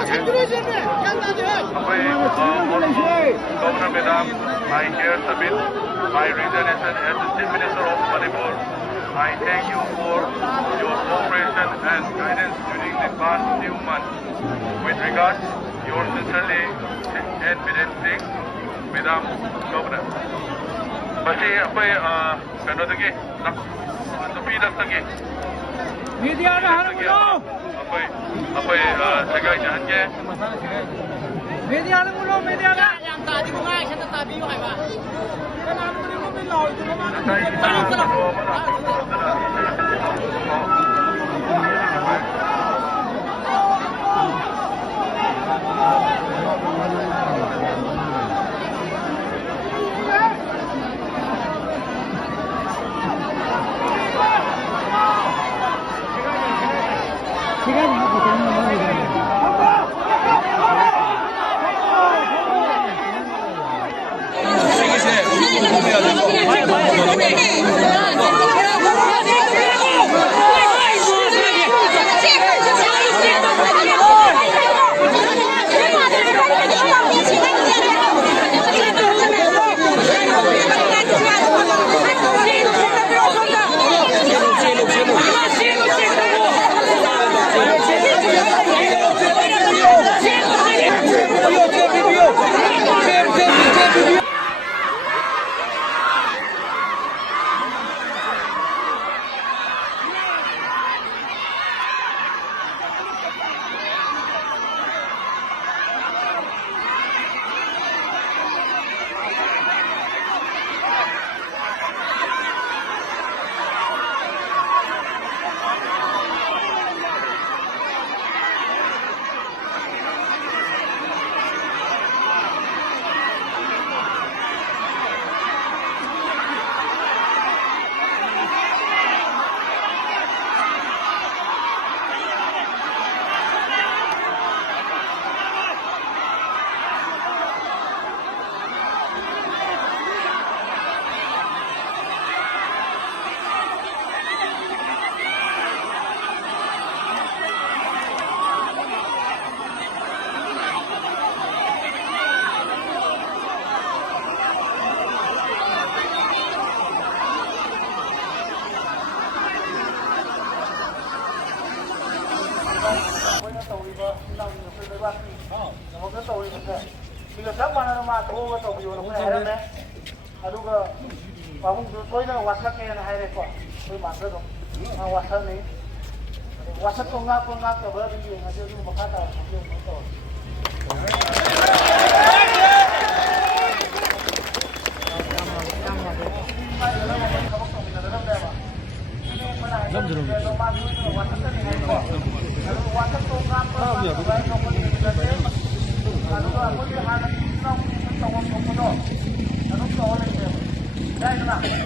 Governor Madam, I here submit my resignation as the Chief Minister of Manipur. I thank you for your cooperation and guidance during the past few months. With regards, your sincerely and benefiting Madam Governor. Basi apoy kano tagi nupi tagi. Media na harap mo. Apoy sagay jahan ke. Media na mo media na. Yang tadi mo nga siya tatabi mo kay ba. Kanang mo mo bilaw ito naman. 이거 잠깐만 도우가 또 요런 거 해라네. 아루가 방금 저희는 와사케는 해야 될 거. 저희 만들어. 와사네. 와사 똥가 저 버리는 게 아주 뭐 가다. Ano